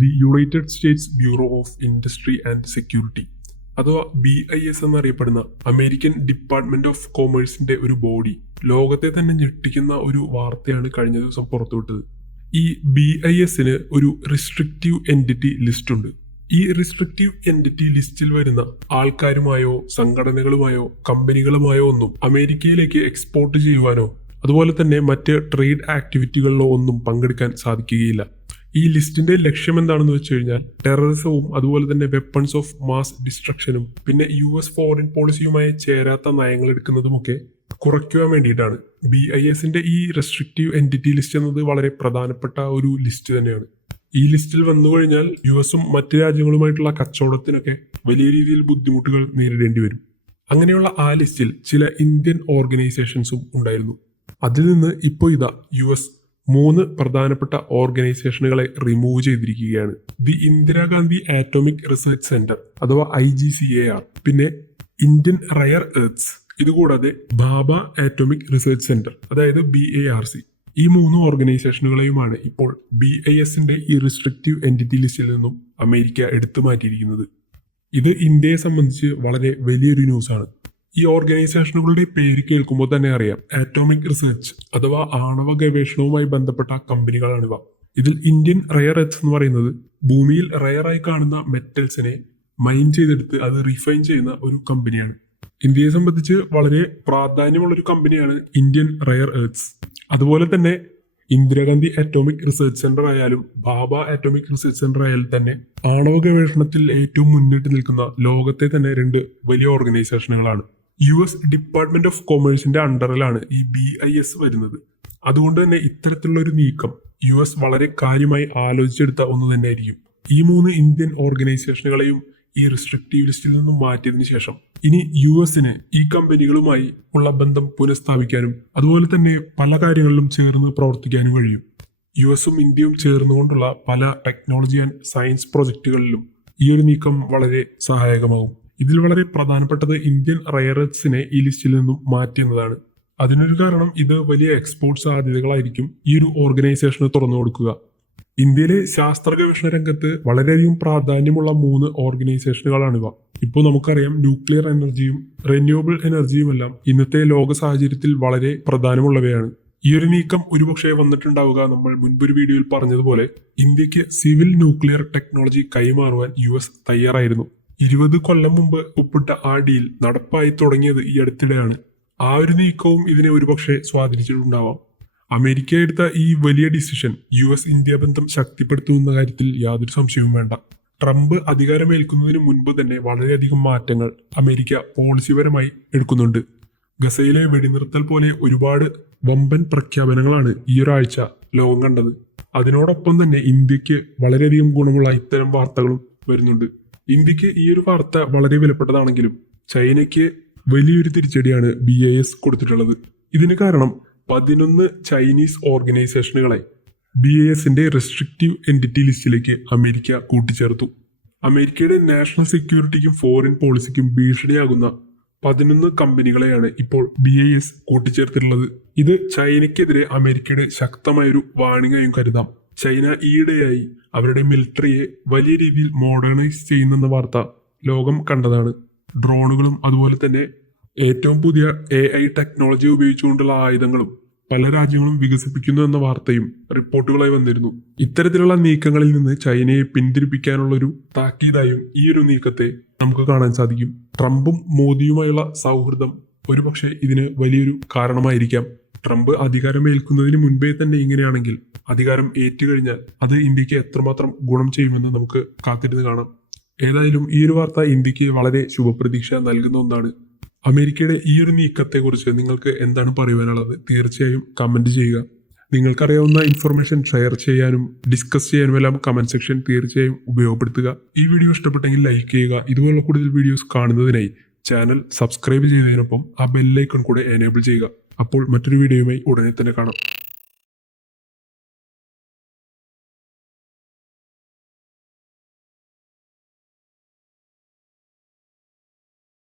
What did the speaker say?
The United States Bureau of Industry and Security അഥവാ B I S എന്നറിയപ്പെടുന്ന American department of കോമേഴ്സിന്റെ ഒരു body ലോകത്തെ തന്നെ ഞെട്ടിക്കുന്ന ഒരു വാർത്തയാണ് കഴിഞ്ഞ ദിവസം പുറത്തുവിട്ടത്. ഈ ബി ഐ എസിന് ഒരു റിസ്ട്രിക്റ്റീവ് എന്റിറ്റി ലിസ്റ്റ് ഉണ്ട്. ഈ റിസ്ട്രിക്റ്റീവ് എന്റിറ്റി ലിസ്റ്റിൽ വരുന്ന ആൾക്കാരുമായോ സംഘടനകളുമായോ കമ്പനികളുമായോ ഒന്നും അമേരിക്കയിലേക്ക് എക്സ്പോർട്ട് ചെയ്യുവാനോ അതുപോലെ തന്നെ മറ്റ് ട്രേഡ് ആക്ടിവിറ്റികളിലോ ഒന്നും പങ്കെടുക്കാൻ സാധിക്കുകയില്ല. ഈ ലിസ്റ്റിന്റെ ലക്ഷ്യം എന്താണെന്ന് വെച്ച് കഴിഞ്ഞാൽ ടെററിസവും അതുപോലെ തന്നെ വെപ്പൺസ് ഓഫ് മാസ് ഡിസ്ട്രക്ഷനും പിന്നെ യു എസ് ഫോറിൻ പോളിസിയുമായി ചേരാത്ത നയങ്ങൾ എടുക്കുന്നതുമൊക്കെ കുറയ്ക്കുവാൻ വേണ്ടിയിട്ടാണ്. ബി ഐ എസിന്റെ ഈ റെസ്ട്രിക്റ്റീവ് എന്റിറ്റി ലിസ്റ്റ് എന്നത് വളരെ പ്രധാനപ്പെട്ട ഒരു ലിസ്റ്റ് തന്നെയാണ്. ഈ ലിസ്റ്റിൽ വന്നു കഴിഞ്ഞാൽ യു എസും മറ്റ് രാജ്യങ്ങളുമായിട്ടുള്ള കച്ചവടത്തിനൊക്കെ വലിയ രീതിയിൽ ബുദ്ധിമുട്ടുകൾ നേരിടേണ്ടി വരും. അങ്ങനെയുള്ള ആ ലിസ്റ്റിൽ ചില ഇന്ത്യൻ ഓർഗനൈസേഷൻസും ഉണ്ടായിരുന്നു. അതിൽ നിന്ന് ഇപ്പോൾ ഇതാ യു എസ് മൂന്ന് പ്രധാനപ്പെട്ട ഓർഗനൈസേഷനുകളെ റിമൂവ് ചെയ്തിരിക്കുകയാണ്. The Indira Gandhi atomic research centre അഥവാ I G C A R. പിന്നെ ഇന്ത്യൻ റയർ എർത്ത്സ് ഇതുകൂടാതെ ബാബ ആറ്റോമിക് റിസർച്ച് സെന്റർ അതായത് ബി എ ആർ സി ഈ മൂന്ന് ഓർഗനൈസേഷനുകളെയുമാണ് ഇപ്പോൾ ബി ഐ എസിന്റെ ഈ റിസ്ട്രിക്റ്റീവ് എന്റിറ്റി ലിസ്റ്റിൽ നിന്നും അമേരിക്ക എടുത്തു മാറ്റിയിരിക്കുന്നത്. ഇത് ഇന്ത്യയെ സംബന്ധിച്ച് വളരെ വലിയൊരു ന്യൂസാണ് ഈ ഓർഗനൈസേഷനുകളുടെ പേര് കേൾക്കുമ്പോൾ തന്നെ അറിയാം. ആറ്റോമിക് റിസർച്ച് അഥവാ ആണവ ഗവേഷണവുമായി ബന്ധപ്പെട്ട കമ്പനികളാണിവ. ഇതിൽ ഇന്ത്യൻ റയർ എർത്ത് എന്ന് പറയുന്നത് ഭൂമിയിൽ റയറായി കാണുന്ന മെറ്റൽസിനെ മൈൻ ചെയ്തെടുത്ത് അത് റിഫൈൻ ചെയ്യുന്ന ഒരു കമ്പനിയാണ്. ഇന്ത്യയെ സംബന്ധിച്ച് വളരെ പ്രാധാന്യമുള്ള ഒരു കമ്പനിയാണ് ഇന്ത്യൻ റയർ എർത്ത്സ് അതുപോലെ തന്നെ ഇന്ദിരാഗാന്ധി അറ്റോമിക് റിസർച്ച് സെന്റർ ആയാലും ബാബ അറ്റോമിക് റിസർച്ച് സെന്റർ ആയാലും തന്നെ ആണവ ഗവേഷണത്തിൽ ഏറ്റവും മുന്നിട്ട് നിൽക്കുന്ന ലോകത്തെ തന്നെ രണ്ട് വലിയ ഓർഗനൈസേഷനുകളാണ് യു എസ് ഡിപ്പാർട്ട്മെന്റ് ഓഫ് കൊമേഴ്സിന്റെ അണ്ടറിലാണ് ഈ ബി ഐ എസ് വരുന്നത്. അതുകൊണ്ട് തന്നെ ഇത്തരത്തിലുള്ള ഒരു നീക്കം യു എസ് വളരെ കാര്യമായി ആലോചിച്ചെടുത്ത ഒന്ന് തന്നെയായിരിക്കും. ഈ മൂന്ന് ഇന്ത്യൻ ഓർഗനൈസേഷനുകളെയും ഈ റിസ്ട്രിക്റ്റീവ് ലിസ്റ്റിൽ നിന്നും മാറ്റിയതിന് ശേഷം ഇനി യു എസിന് ഈ കമ്പനികളുമായി ഉള്ള ബന്ധം പുനഃസ്ഥാപിക്കാനും അതുപോലെ തന്നെ പല കാര്യങ്ങളിലും ചേർന്ന് പ്രവർത്തിക്കാനും കഴിയും. യു എസും ഇന്ത്യയും ചേർന്നുകൊണ്ടുള്ള പല ടെക്നോളജി ആൻഡ് സയൻസ് പ്രൊജക്ടുകളിലും ഈ ഒരു നീക്കം വളരെ സഹായകമാകും. ഇതിൽ വളരെ പ്രധാനപ്പെട്ടത് ഇന്ത്യൻ റയറത്സിനെ ഈ ലിസ്റ്റിൽ നിന്നും മാറ്റിയെന്നതാണ്. അതിനൊരു കാരണം ഇത് വലിയ എക്സ്പോർട്ട് സാധ്യതകളായിരിക്കും ഈ ഒരു ഓർഗനൈസേഷന് തുറന്നു കൊടുക്കുക. ഇന്ത്യയിലെ ശാസ്ത്ര ഗവേഷണ രംഗത്ത് വളരെയധികം പ്രാധാന്യമുള്ള മൂന്ന് ഓർഗനൈസേഷനുകളാണിവ ഇപ്പോൾ നമുക്കറിയാം ന്യൂക്ലിയർ എനർജിയും റിന്യൂവബിൾ എനർജിയും എല്ലാം ഇന്നത്തെ ലോക സാഹചര്യത്തിൽ വളരെ പ്രധാനമുള്ളവയാണ്. ഈ ഒരു നീക്കം ഒരുപക്ഷെ വന്നിട്ടുണ്ടാവുക നമ്മൾ മുൻപൊരു വീഡിയോയിൽ പറഞ്ഞതുപോലെ ഇന്ത്യയ്ക്ക് സിവിൽ ന്യൂക്ലിയർ ടെക്നോളജി കൈമാറുവാൻ യു എസ് തയ്യാറായിരുന്നു. ഇരുപത് കൊല്ലം മുമ്പ് ഒപ്പിട്ട ആ ഡീൽ നടപ്പായി തുടങ്ങിയത് ഈ അടുത്തിടെയാണ്. ആ ഒരു നീക്കവും ഇതിനെ ഒരുപക്ഷെ സ്വാധീനിച്ചിട്ടുണ്ടാവാം. അമേരിക്ക എടുത്ത ഈ വലിയ ഡിസിഷൻ യു എസ് ഇന്ത്യ ബന്ധം ശക്തിപ്പെടുത്തുന്ന കാര്യത്തിൽ യാതൊരു സംശയവും വേണ്ട. ട്രംപ് അധികാരമേൽക്കുന്നതിന് മുൻപ് തന്നെ വളരെയധികം മാറ്റങ്ങൾ അമേരിക്ക പോളിസിപരമായി എടുക്കുന്നുണ്ട്. ഗസയിലെ വെടിനിർത്തൽ പോലെ ഒരുപാട് വമ്പൻ പ്രഖ്യാപനങ്ങളാണ് ഈ ഒരാഴ്ച ലോകം കണ്ടത്. അതിനോടൊപ്പം തന്നെ ഇന്ത്യയ്ക്ക് വളരെയധികം ഗുണമുള്ള ഇത്തരം വാർത്തകളും വരുന്നുണ്ട്. ഇന്ത്യയ്ക്ക് ഈ ഒരു വാർത്ത വളരെ വിലപ്പെട്ടതാണെങ്കിലും ചൈനയ്ക്ക് വലിയൊരു തിരിച്ചടിയാണ് ബി ഐ എസ് കൊടുത്തിട്ടുള്ളത്. ഇതിന് കാരണം പതിനൊന്ന് ചൈനീസ് ഓർഗനൈസേഷനുകളെ ബി ഐ എസിന്റെ റെസ്ട്രിക്റ്റീവ് എന്റിറ്റി ലിസ്റ്റിലേക്ക് അമേരിക്ക കൂട്ടിച്ചേർത്തു. അമേരിക്കയുടെ നാഷണൽ സെക്യൂരിറ്റിക്കും ഫോറിൻ പോളിസിക്കും ഭീഷണിയാകുന്ന പതിനൊന്ന് കമ്പനികളെയാണ് ഇപ്പോൾ ബി ഐ എസ് കൂട്ടിച്ചേർത്തിട്ടുള്ളത്. ഇത് ചൈനയ്ക്കെതിരെ അമേരിക്കയുടെ ശക്തമായൊരു വാണിംഗായും കരുതാം. ചൈന ഈയിടെയായി അവരുടെ മിലിറ്ററിയെ വലിയ രീതിയിൽ മോഡേണൈസ് ചെയ്യുന്നെന്ന വാർത്ത ലോകം കണ്ടതാണ്. ഡ്രോണുകളും അതുപോലെ തന്നെ ഏറ്റവും പുതിയ എ ഐ ടെക്നോളജി ഉപയോഗിച്ചുകൊണ്ടുള്ള ആയുധങ്ങളും പല രാജ്യങ്ങളും വികസിപ്പിക്കുന്നു എന്ന വാർത്തയും റിപ്പോർട്ടുകളായി വന്നിരുന്നു. ഇത്തരത്തിലുള്ള നീക്കങ്ങളിൽ നിന്ന് ചൈനയെ പിന്തിരിപ്പിക്കാനുള്ള ഒരു താക്കീതായും ഈ ഒരു നീക്കത്തെ നമുക്ക് കാണാൻ സാധിക്കും. ട്രംപും മോദിയുമായുള്ള സൗഹൃദം ഒരുപക്ഷെ ഇതിന് വലിയൊരു കാരണമായിരിക്കാം. ട്രംപ് അധികാരം ഏൽക്കുന്നതിന് മുൻപേ തന്നെ ഇങ്ങനെയാണെങ്കിൽ അധികാരം ഏറ്റുകഴിഞ്ഞാൽ അത് ഇന്ത്യയ്ക്ക് എത്രമാത്രം ഗുണം ചെയ്യുമെന്ന് നമുക്ക് കാത്തിരുന്ന് കാണാം. ഏതായാലും ഈ ഒരു വാർത്ത ഇന്ത്യയ്ക്ക് വളരെ ശുഭപ്രതീക്ഷ നൽകുന്ന ഒന്നാണ്. അമേരിക്കയുടെ ഈ ഒരു നീക്കത്തെക്കുറിച്ച് നിങ്ങൾക്ക് എന്താണ് പറയുവാനുള്ളത്? തീർച്ചയായും കമന്റ് ചെയ്യുക. നിങ്ങൾക്കറിയാവുന്ന ഇൻഫർമേഷൻ ഷെയർ ചെയ്യാനും ഡിസ്കസ് ചെയ്യാനും എല്ലാം കമന്റ് സെക്ഷൻ തീർച്ചയായും ഉപയോഗപ്പെടുത്തുക. ഈ വീഡിയോ ഇഷ്ടപ്പെട്ടെങ്കിൽ ലൈക്ക് ചെയ്യുക. ഇതുപോലുള്ള കൂടുതൽ വീഡിയോസ് കാണുന്നതിനായി ചാനൽ സബ്സ്ക്രൈബ് ചെയ്യുന്നതിനൊപ്പം ആ ബെല്ലൈക്കൺ കൂടെ എനേബിൾ ചെയ്യുക. അപ്പോൾ മറ്റൊരു വീഡിയോയുമായി ഉടനെ തന്നെ കാണാം.